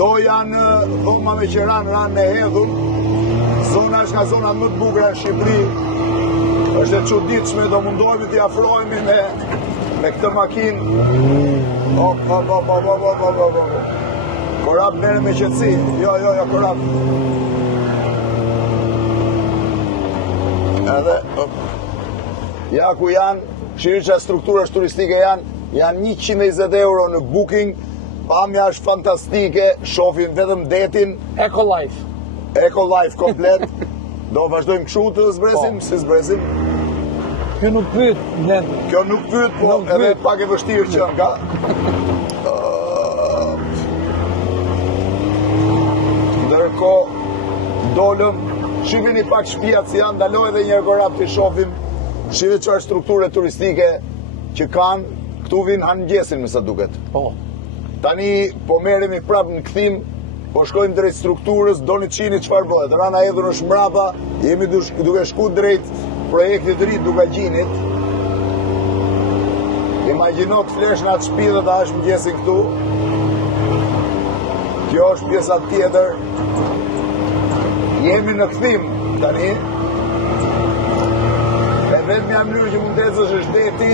Kto janë dhoma me që ranë e hedhun. Zona është nga zona më të bukura në Shqipëri. Është e çuditshme, do mundohemi t'i afrohemi me këtë makinë. Korap merre me qetësi. Jo, korap. Edhe ja ku janë, shihni çfarë strukturash turistike janë 120 euro në booking, pamja është fantastike, shohim vetëm detin. Ecolife komplet. Do vazhdojmë kështu të zbresim, si zbresim? Kjo nuk pyet, Kjo nuk pyet, po edhe pak e vështirë që nga. Ndërkohë dolëm, shihni pak shtëpiat si janë, ndaloj edhe një herë korap të shohim. Shihni çfarë strukture turistike që kanë, këtu vinë hanë mëngjesin me sa duket. Po. Tani po merremi prapë në kthim, po shkojmë drejt strukturës, doni çini çfarë bëhet. Rana hedhur është mbrapa, jemi duke shku drejt projektit të ri Dukagjinit. Imagjino të flesh në atë shtëpi dhe ta hash mëngjesin këtu. Kjo është pjesa tjetër. Jemi në kthim tani. E vetmja mënyrë që mund të ecësh është deti.